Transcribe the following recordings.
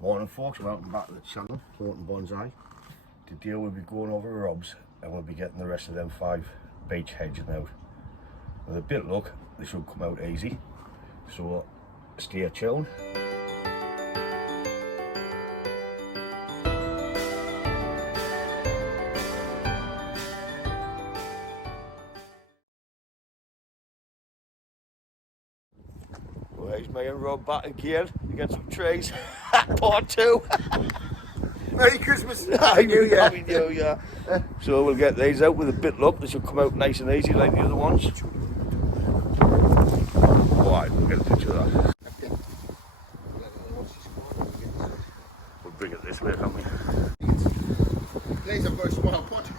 Morning folks, welcome back to the channel, Bonsai. Today we'll be going over rubs and we'll be getting the rest of them 5 beech hedges out. With a bit of luck, they should come out easy, so stay tuned. Well, here's me and Rob back again to get some trees. Part 2. Merry Christmas! Happy New Year! So we'll get these out with a bit of luck. They should come out nice and easy like the other ones. Alright, we'll get a picture of that. We'll bring it this way, can't we? Please, I've got a small pot.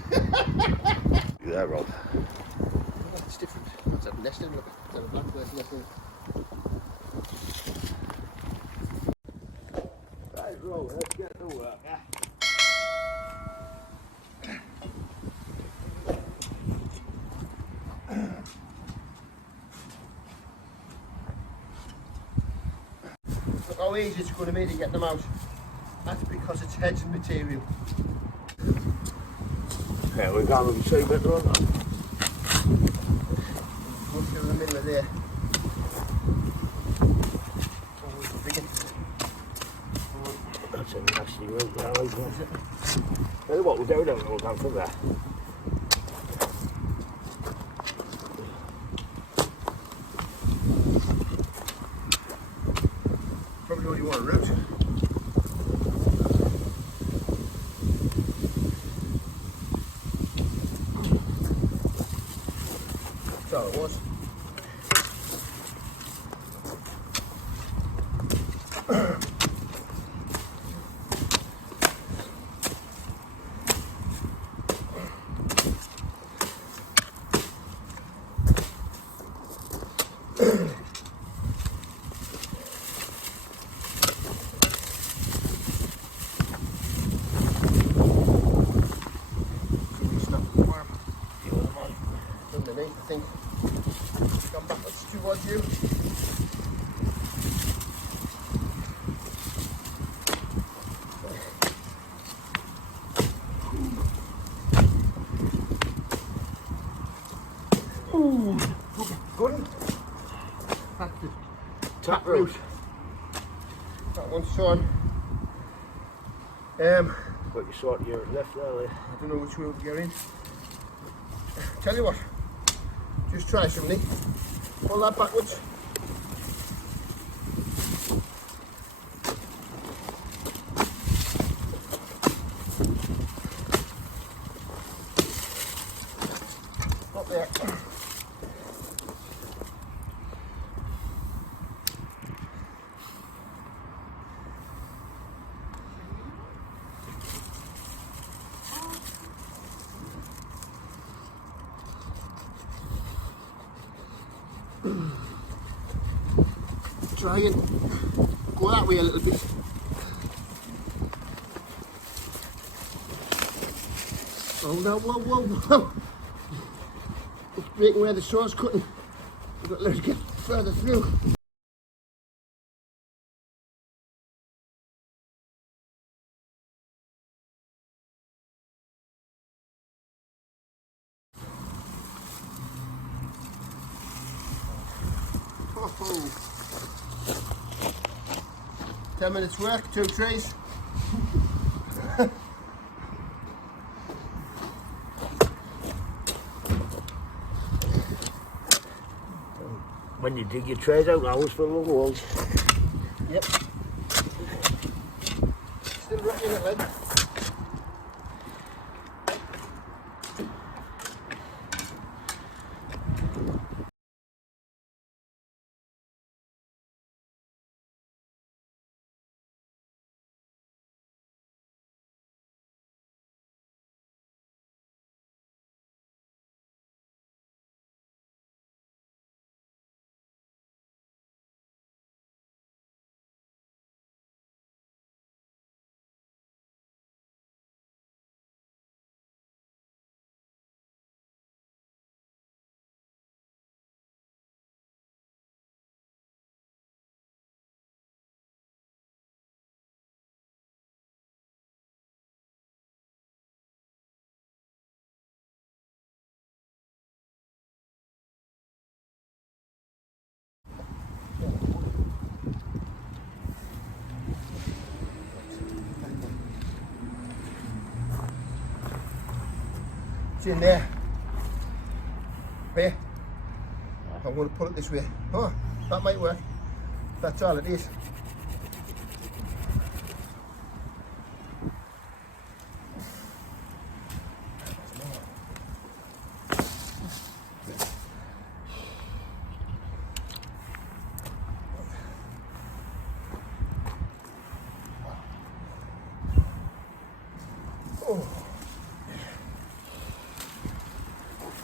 You there, Rob? It's different. That's a nesting look. It's a blackbird nesting. Right, Rob, let's get to work. Look how easy it's going to be to get them out. That's because it's hedge material. Yeah, we're going to see better on that. Go through the middle of there. That's a nasty route there, isn't it? Tell you what, we'll go down and we'll go from there. Probably only one route. That's all it was. Underneath, I think. Come backwards towards you. Ooh, good. That's the Tap route. That one's on. But you sort your left there, I don't know which way we're going. Tell you what, just try something. Pull that backwards. Up there. Try and go that way a little bit. Oh no, whoa. It's breaking where the saw's cutting. We've got to let it get further through. Oh. 10 minutes work, 2 trees. when you dig your trays out, always for the walls. Yep. Still rocking it, lad. It's in there. Here. I'm going to pull it this way. Oh, that might work. That's all it is. Oh.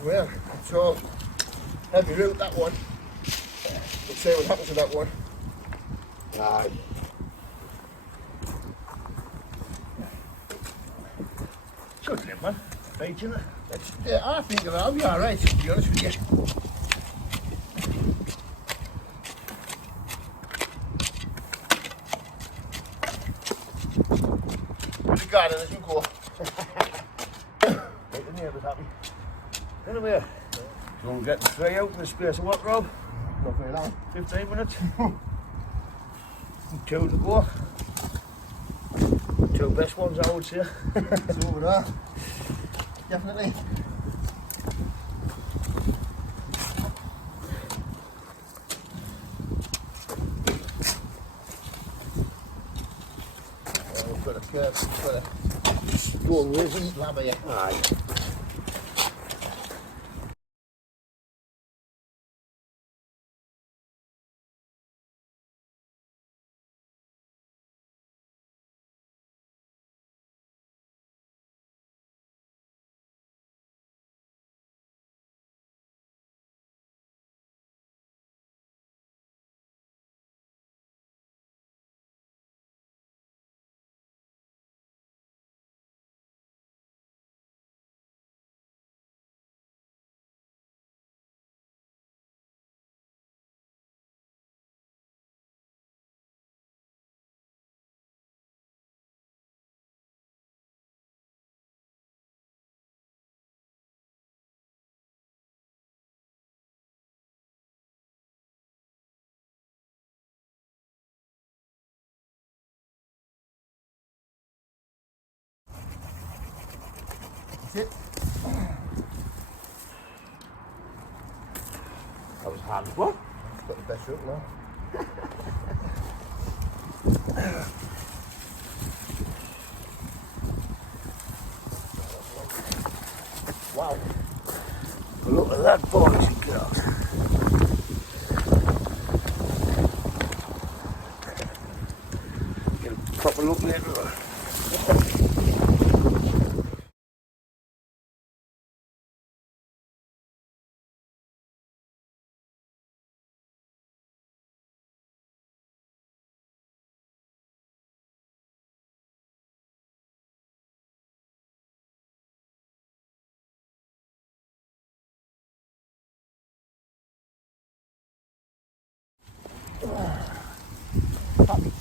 Well, it's all heavy root, that one. Let's see what happens to that one. Aye. Good lip, man. Beech, innit? Yeah, I think it'll be alright, to be honest with you. The garden as you go. Make the neighbours happy. Anyway, so we'll get the tray out in the space of what, Rob? Not very long. 15 minutes. 2 to go. 2 best ones, I would say. It's over there. Definitely. We've got a curve, we've got a go and raise it, lava, yeah. Aye. That's it. That was hard. What? Got the best route now. Wow. Look at that, boys and girls. Get a proper look later on.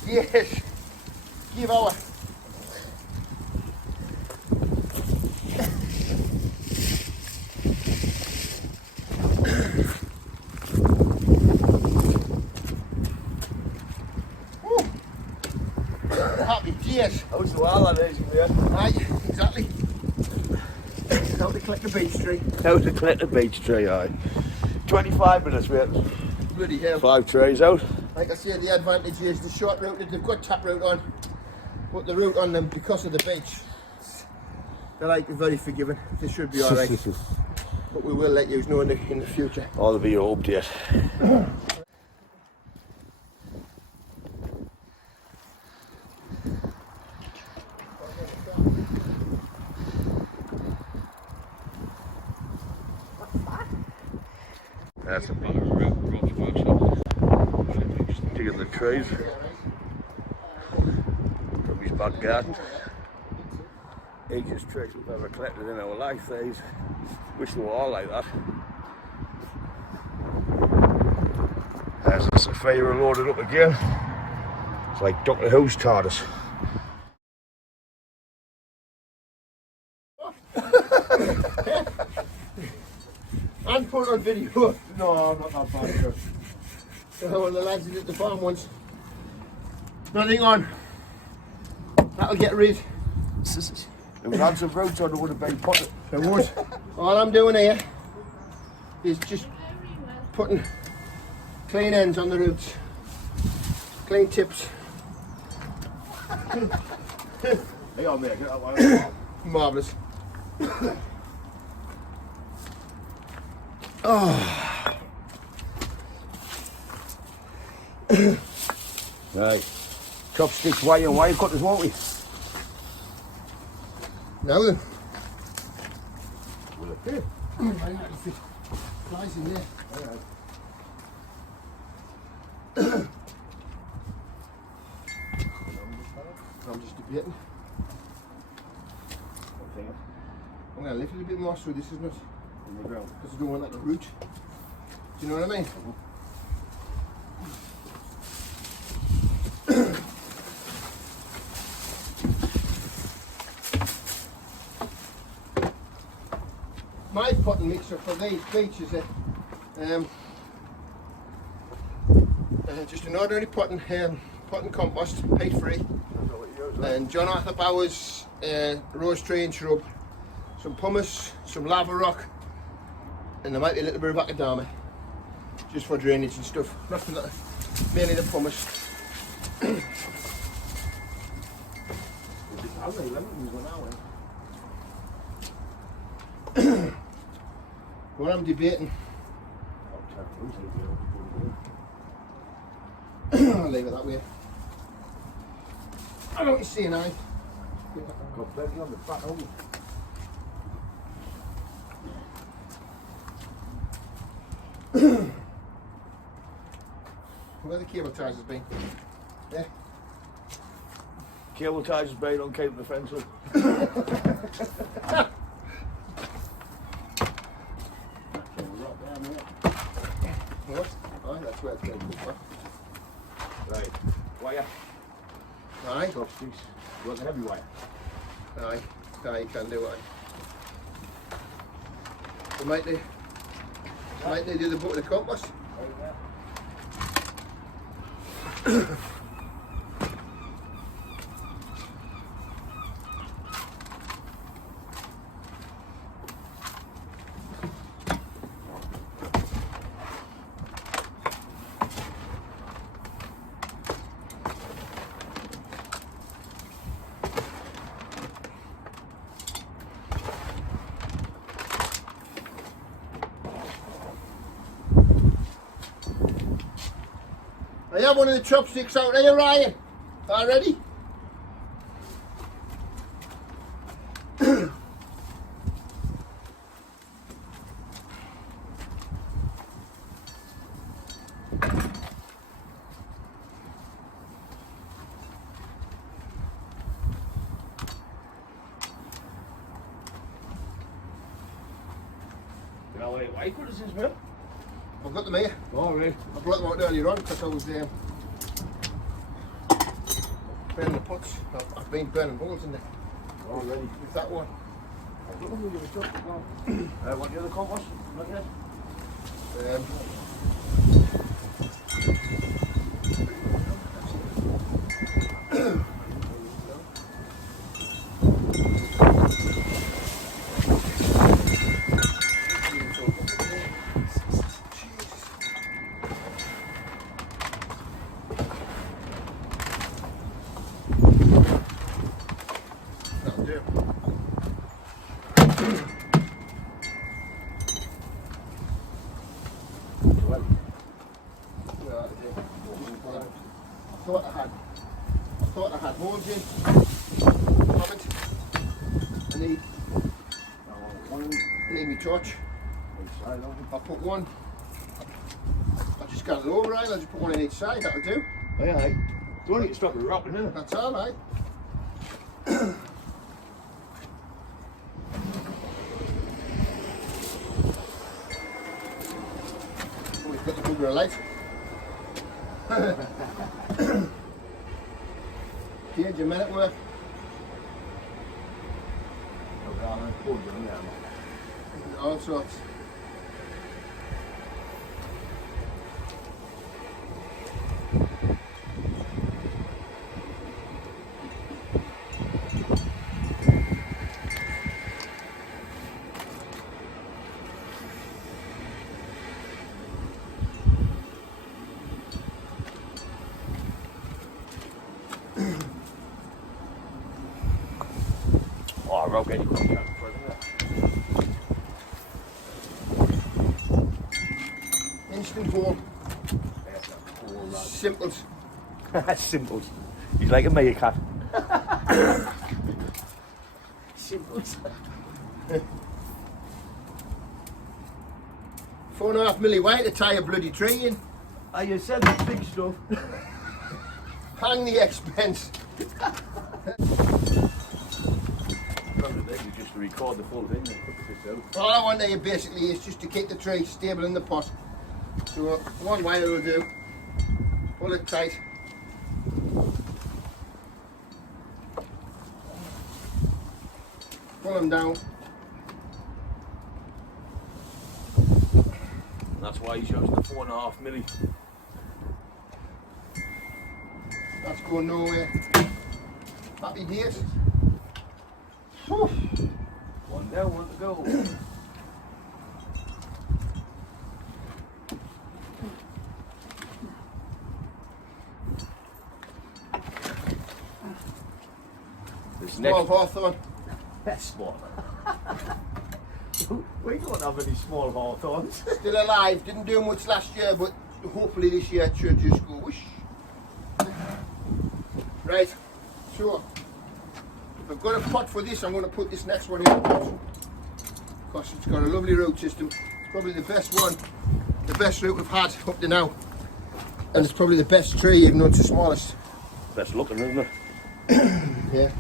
Yes. Give over. Happy days. How's the while that is, man? Aye, exactly. How to collect a beech tree. How to collect a beech tree, aye. 25 minutes, mate. Bloody hell. 5 trays out. Like I say, the advantage is the short route that they've got tap route on, but the route on them because of the beech, they're like very forgiving. They should be alright. But we will let you know in the future. All to be hoped yet. That's a big digging the trees from his back garden. Easiest trees we've ever collected in our life, these. Wish they were all like that. There's the Sophia loaded up again. It's like Doctor Who's TARDIS. And put it on video. No, not that bad, sure. So one of the lads did at the farm once. Nothing on. That'll get rid. If we had some roots on, it would have been potted. So what? All I'm doing here is just putting clean ends on the roots, clean tips. Hey, I'll make it that way. Marvellous. Right. Chopsticks, wire and wire cutters, won't we? Now then. Will it fit? I had to fit flies in there. I'm just debating. I'm going to lift a little bit more through this, isn't it? On the ground. Because I don't want that to root. Do you know what I mean? My potting mixer for these Beech is just an ordinary potting compost, peat free, and John Arthur Bauer's rose tree and shrub, some pumice, some lava rock, and there might be a little bit of macadamia, just for drainage and stuff. Not for that, mainly the pumice. What I'm debating, I'll leave it that way. I know what you're saying, I. Got plenty on the back, haven't we? Where the cable ties has been? Yeah. Cable ties is bait on keeping the fence up. What? Oh, that's where it's going to go. Right. Wire. Aye. Chopsticks. You want the heavy wire? Aye. Aye, you can do it. So might they do the book of the compass? I have one of the chopsticks out there, Ryan. All ready? You know what it white cutters is, Will? I've got them here. Oh, right. I brought them out earlier on because I was burning the pots. I've been burning holes in there. Oh, ready. With that one. I don't know who you were talking about. Want the other compost? Not yet. That'll do. Well, Yeah, that'll do. I thought I had holes in. Haven't. I need my torch. I'll put one. I just got it over, right? I'll just put one in each side. That'll do. aye, aye. Don't need to stop the rocking, innit? That's all right. Oh, we've got the booger of light. Gauge a minute work. All sorts. without getting contact. Instant hole. Simples. That's simple. He's like a meerkat. Simples. 4.5 milli wire to tie a bloody tree in. Oh, you said the big stuff. Hang the expense. Just to record the full thing. All I want here basically is just to keep the tree stable in the pot. So one wire will do. Pull it tight. Pull them down. That's why he's using the 4.5 milli. That's going nowhere. Happy days. Whew. One down, one to go. This Small hawthorn. That's small. We don't have any small hawthorns. Still alive. Didn't do much last year, but hopefully this year it should just go whoosh. Right. So if I've got a pot for this, I'm going to put this next one in the pot. Because it's got a lovely root system. It's probably the best one, the best root we've had up to now. And it's probably the best tree, even though it's the smallest. Best looking, isn't it? Yeah.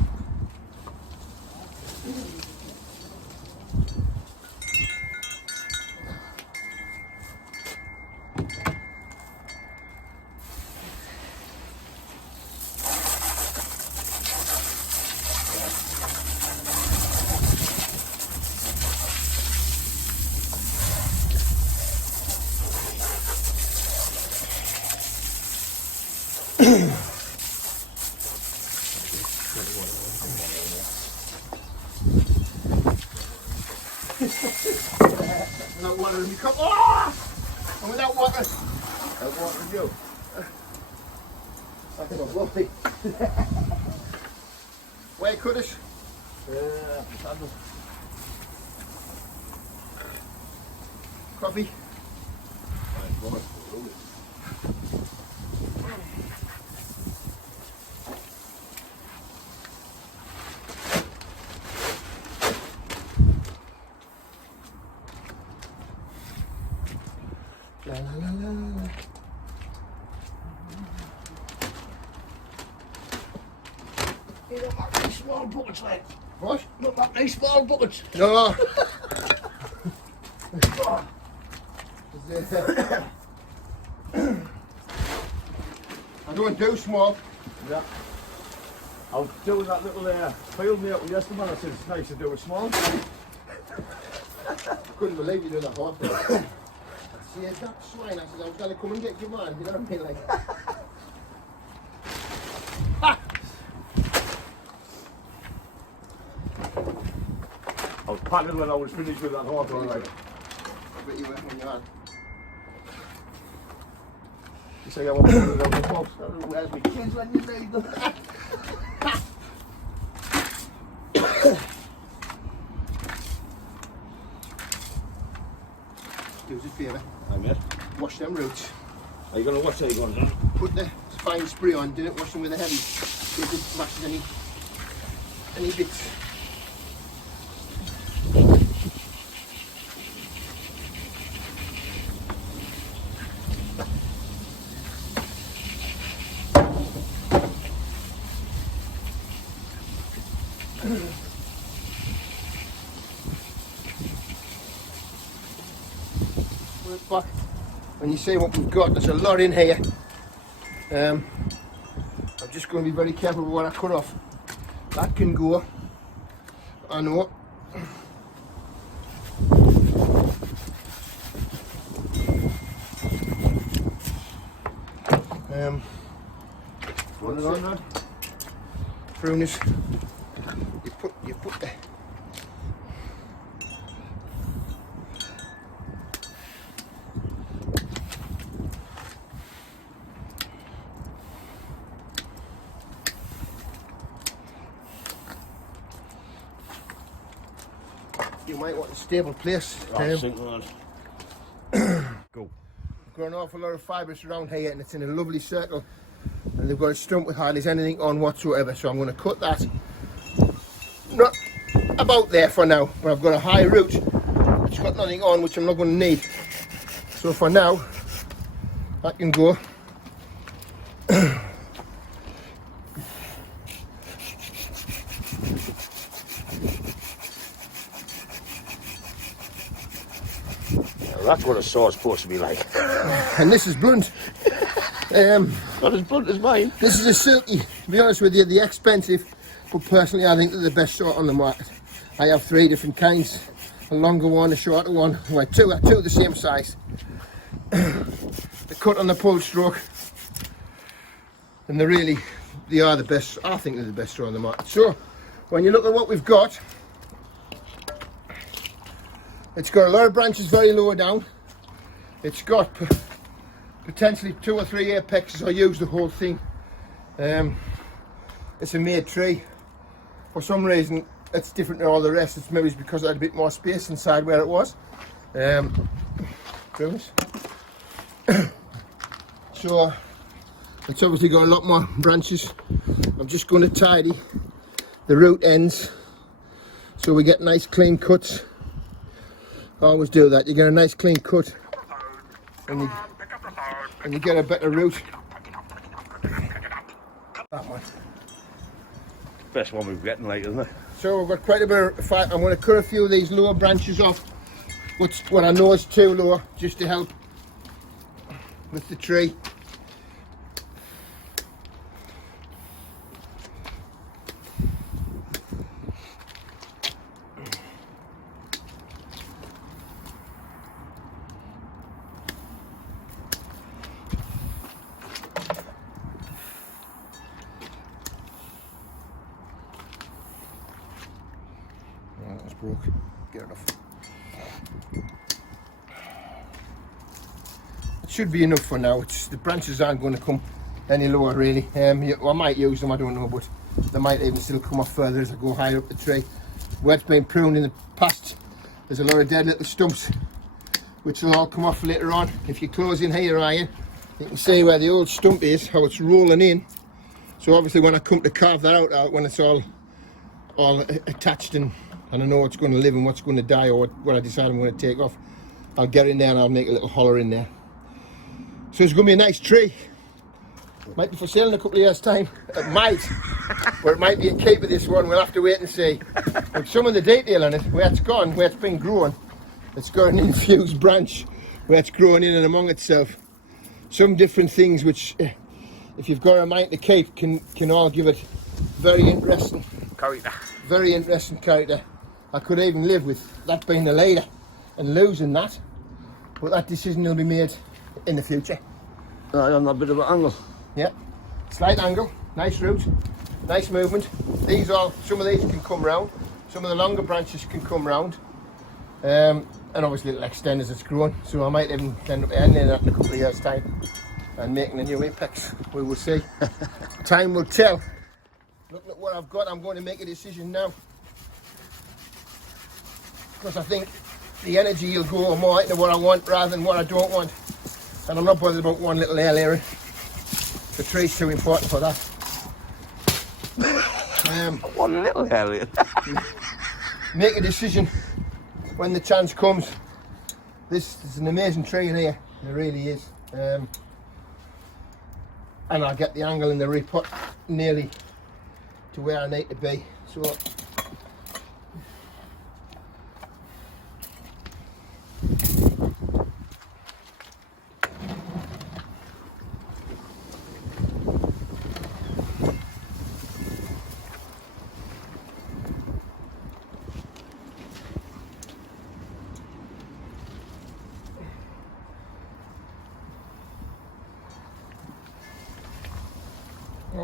Without water, you come. Oh! And without water. Without water, you. That's so lovely. Where cut it? Coffee. La la la la la. You don't have any small buckets, like. What? Look like these small buckets. No. I don't do small. Yeah. I was doing that little field me up yesterday, man. I said it's nice to do it small. I couldn't believe you doing that hard. See, that swine, I said I was going to come and get your man, you know what I mean? Like, I was panting when I was finished with that horse, all right. I bet you went when you had. You say I want to put it on the box. Where's my kids when you need them? Do us a favour, I'm here. wash them roots. Are you going to watch how you going now? Put the fine spray on, didn't wash them with the heavy. See if it splashes any bits. But when you see what we've got, there's a lot in here. I'm just going to be very careful with what I cut off. That can go. I know. Put it on there. Pruners. You put the you might want a stable place. Go. We've got an awful lot of fibrous around here and it's in a lovely circle and they've got a stump with hardly anything on whatsoever, so I'm going to cut that not about there for now, but I've got a high root which got nothing on, which I'm not going to need, so for now that can go. That's what a saw's supposed to be like. And this is blunt. Not as blunt as mine. This is a silky. To be honest with you, they're expensive, but personally I think they're the best saw on the market. I have 3 different kinds. A longer one, a shorter one. Well, two the same size. The cut on the pull stroke. And they are the best. I think they're the best saw on the market. So, when you look at what we've got, it's got a lot of branches very low down. It's got potentially 2 or 3 apexes. I use the whole thing. It's a made tree. For some reason, it's different than all the rest. It's maybe because I had a bit more space inside where it was. So, it's obviously got a lot more branches. I'm just going to tidy the root ends so we get nice clean cuts. I always do that. You get a nice clean cut and you get a better root. That one. Best one we've getting, like, isn't it? So we've got quite a bit of fight. I'm going to cut a few of these lower branches off, what I know is too low, just to help with the tree. That's broke. Get it off. It should be enough for now. The branches aren't going to come any lower really. I might use them, I don't know, but they might even still come off further as I go higher up the tree. Where it's been pruned in the past, there's a lot of dead little stumps which will all come off later on. If you close in here, Ian, you can see where the old stump is, how it's rolling in. So obviously when I come to carve that out when it's all attached and I know what's going to live and what's going to die, or what I decide I'm going to take off, I'll get in there and I'll make a little holler in there. So it's going to be a nice tree. Might be for sale in a couple of years' time. It might, but it might be a keeper, this one. We'll have to wait and see. But some of the detail on it, where it's gone, where it's been growing, it's got an infused branch where it's growing in and among itself. Some different things which, if you've got a mind to keep, can all give it very interesting character. Very interesting character. I could even live with that being the leader and losing that, but that decision will be made in the future. On that bit of an angle. Yeah, slight angle, nice root, nice movement. Some of these can come round, some of the longer branches can come round, and obviously it'll extend as it's growing. So I might even end up ending that in a couple of years' time and making a new apex. We will see. Time will tell. Looking at what I've got, I'm going to make a decision now, because I think the energy will go more into what I want rather than what I don't want. And I'm not bothered about one little air layer. The tree's too important for that. One little area. Make a decision when the chance comes. This is an amazing tree in here. It really is. And I'll get the angle in the repot nearly to where I need to be. So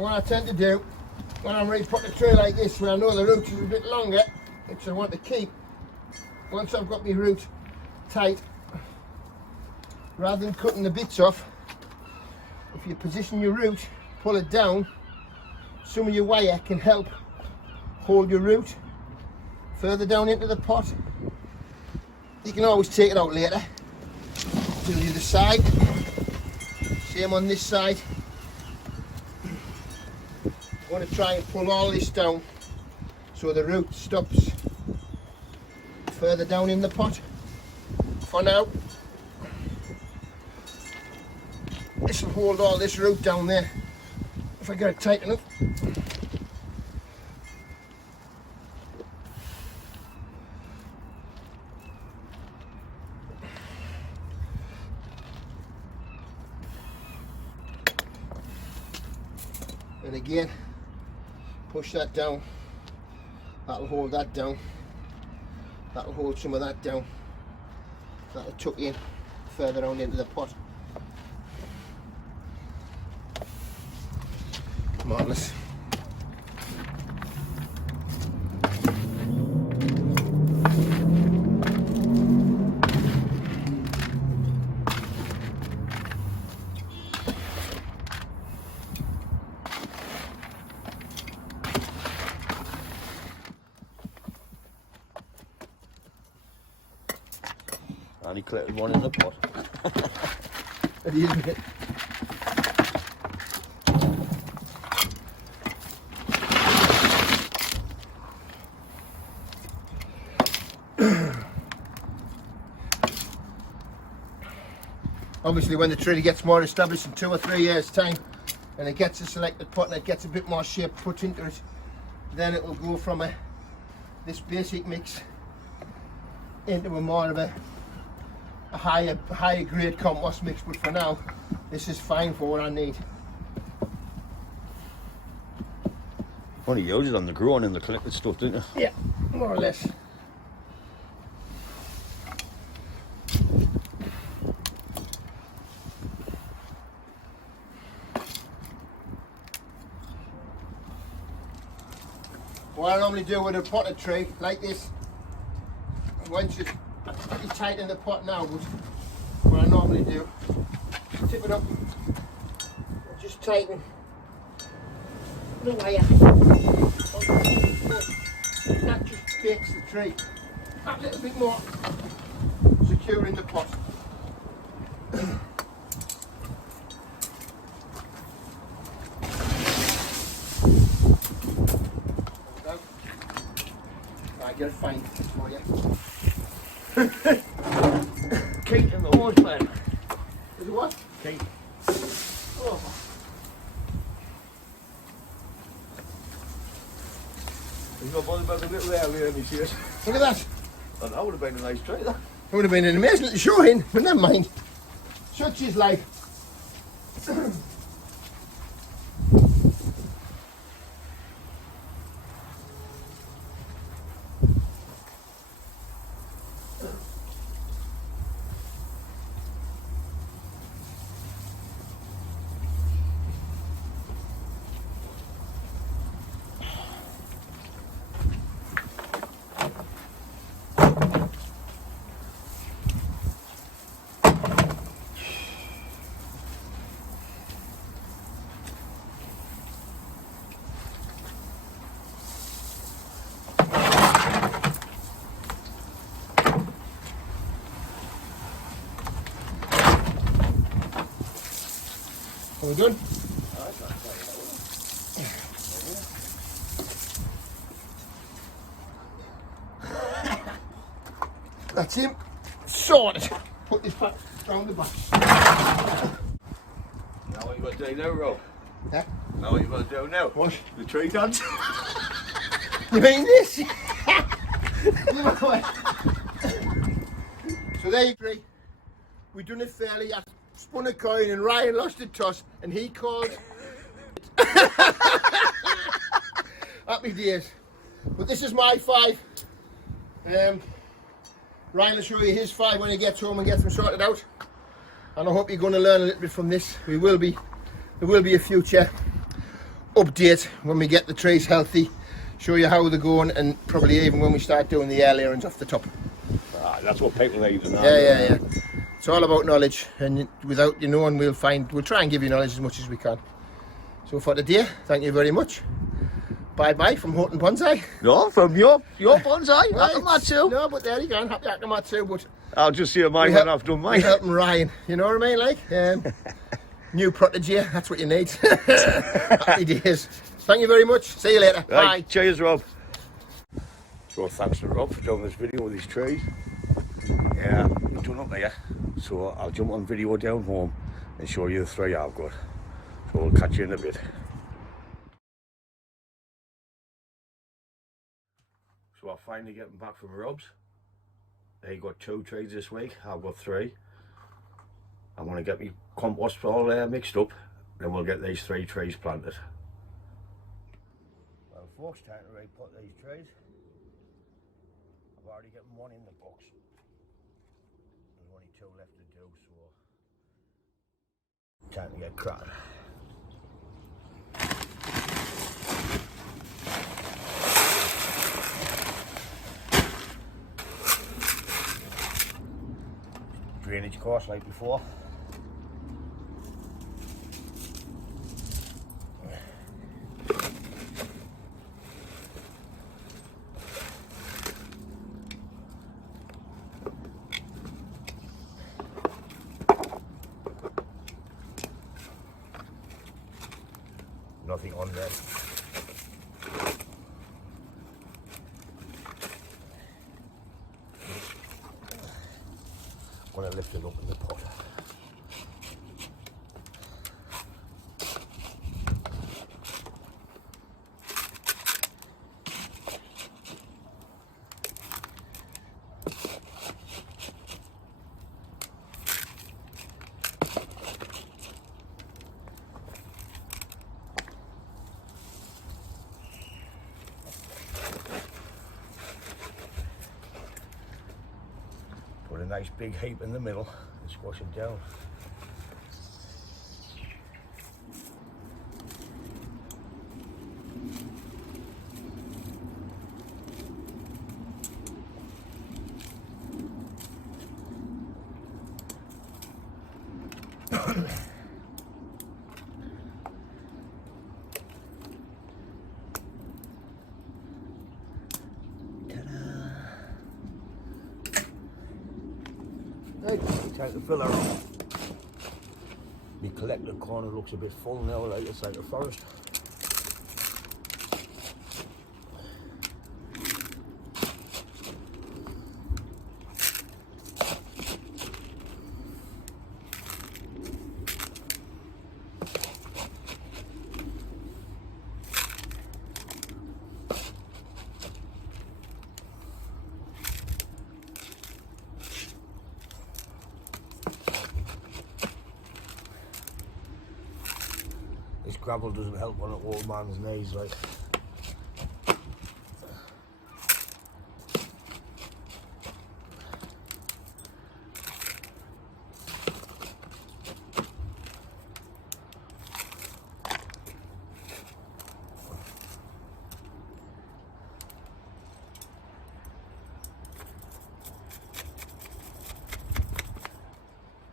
what I tend to do when I'm ready to put the tree like this, when I know the root is a bit longer, which I want to keep, once I've got my root tight, rather than cutting the bits off, if you position your root, pull it down, some of your wire can help hold your root further down into the pot, You can always take it out later. Do the other side. Same on this side. I want to try and pull all this down so the root stops further down in the pot. For now, this will hold all this root down there if I get it tight enough. And again, push that down. That'll hold that down. That'll hold some of that down. That'll tuck in further on into the pot. Marvellous. And he collected one in the pot. It is, isn't it? Obviously when the tree gets more established in 2 or 3 years time and it gets a selected pot and it gets a bit more shape put into it, then it will go from this basic mix into a more of a higher grade compost mix, but for now this is fine for what I need. Only use it on the growing and the collected stuff, don't you? Yeah, more or less. What I normally do with a potted tree like this, once you tighten the pot now, but what I normally do, tip it up, just tighten the wire. That just makes the tree a little bit more secure in the pot. I get a fine for you. Kate in the horse man. Is it what? Kate. Oh. He's not bothered about the little area in his ears. Look at that. And that would have been a nice tree, that. It would have been an amazing little show in, but never mind. Such is life. Are we done? That's him. Sorted. Put this back round the back. Now what you got to do now, Rob? Yeah? Now what you got to do now? What? The tree dance? You mean this? So there you go. We done it fairly. I spun a coin and Ryan lost a toss and he called. Happy days. But this is my 5. Ryan will show you his 5 when he gets home and gets them sorted out. And I hope you're going to learn a little bit from this. There will be a future update when we get the trees healthy, show you how they're going, and probably even when we start doing the air layerings off the top. That's what people need to know. Yeah. It's all about knowledge, and without you knowing, we'll try and give you knowledge as much as we can. So for today, thank you very much. Bye-bye from Horton Bonsai. No, from your bonsai. Right. Right. Matsu. No, but there you go. Happy Matsu, but I'll just see mine when I've done we're mine. helping Ryan. You know what I mean? Like, new protege. That's what you need. Happy days. Thank you very much. See you later. Right, Bye. cheers, Rob. So thanks to Rob for doing this video with his trees. Yeah, we've done up there. So I'll jump on video down home and show you the 3 I've got. So we'll catch you in a bit. So I'm finally getting back from Rob's. They got 2 trees this week, I've got 3. I want to get my compost all mixed up, then we'll get these 3 trees planted. Well folks, time to repot these trees. I've already got 1 in the box. There's only 2 left to do, so time to get cracking. Drainage course like before. Nothing on there. I'm going to lift it up in the pot. Put a nice big heap in the middle and squash it down. Right, time to fill her up. My collector corner looks a bit full now, like it's like a forest. This gravel doesn't help on an old man's knees, like.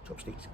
Chopsticks.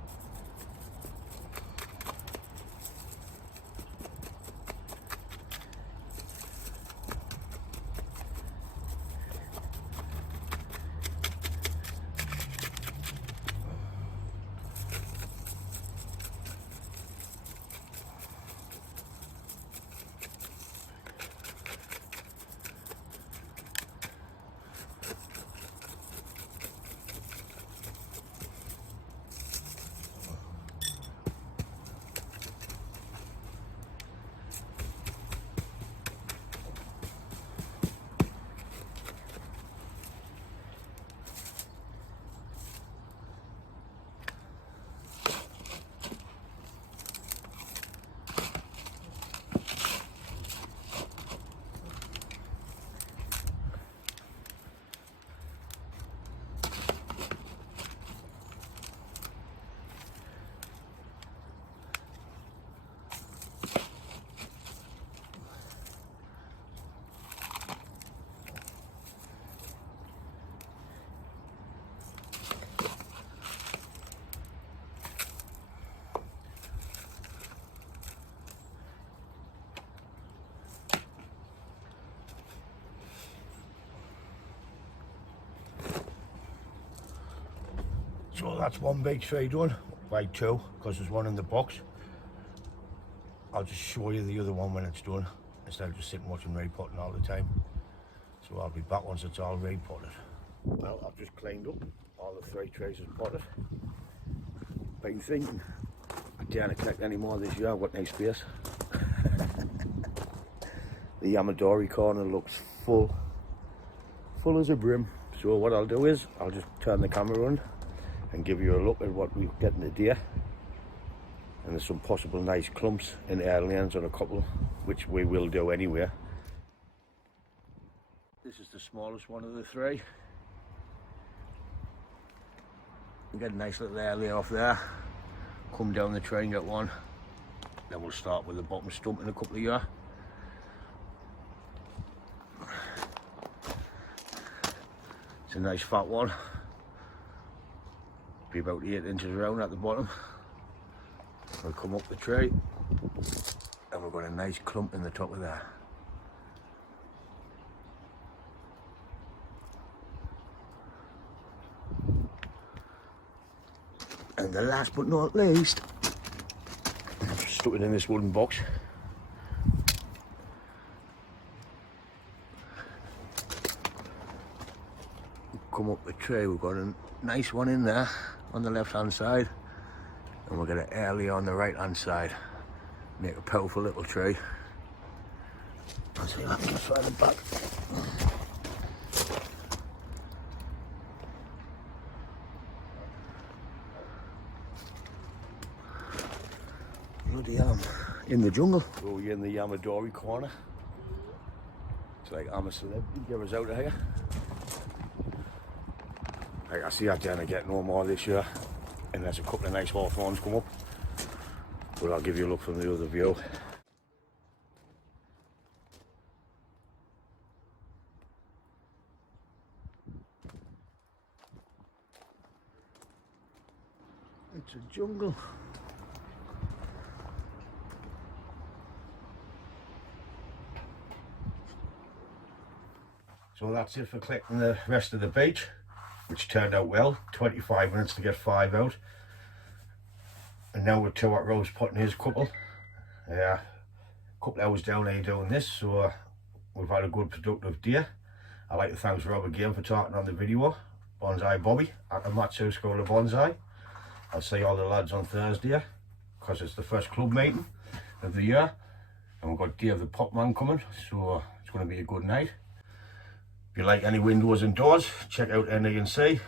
So that's one big tray done, by two, because there's one in the box. I'll just show you the other one when it's done, instead of just sitting watching repotting all the time. So I'll be back once it's all repotted. Well, I've just cleaned up all the 3 trays of potted. Been thinking, I daren't collect any more this year, I've got no space. The Yamadori corner looks full as a brim. So what I'll do is, I'll just turn the camera on and give you a look at what we're getting today. And there's some possible nice clumps in air lanes on a couple, which we will do anyway. This is the smallest one of the 3. We get a nice little air layer off there. Come down the tray and get one. Then we'll start with the bottom stump in a couple of years. It's a nice fat one. Be about 8 inches round at the bottom. We'll come up the tray and we've got a nice clump in the top of there. And the last but not least, I've just stuck it in this wooden box. Come up the tray, we've got a nice one in there on the left hand side. And we're going to early on the right hand side. Make a powerful little tray. I'll see if I can just find it back. Bloody hell, I'm in the jungle. So we're in the Yamadori corner. It's like I'm a celebrity, get us out of here. Like I see I dare get no more this year. Unless a couple of nice hawthorns come up. But I'll give you a look from the other view. It's a jungle. So that's it for collecting the rest of the beech, which turned out well. 25 minutes to get 5 out. And now we're 2 at Rose putting his couple. Yeah, a couple hours down here doing this, so we've had a good productive day. I'd like to thank Rob again for talking on the video. Bonsai Bobby at the Matsu School of Bonsai. I'll see all the lads on Thursday, because it's the first club meeting of the year. And we've got Dave the Popman coming, so it's going to be a good night. If you like any windows and doors, check out Eisei-en.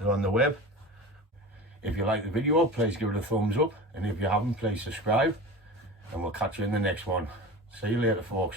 They're on the web. If you like the video, please give it a thumbs up. And if you haven't, please subscribe. And we'll catch you in the next one. See you later, folks.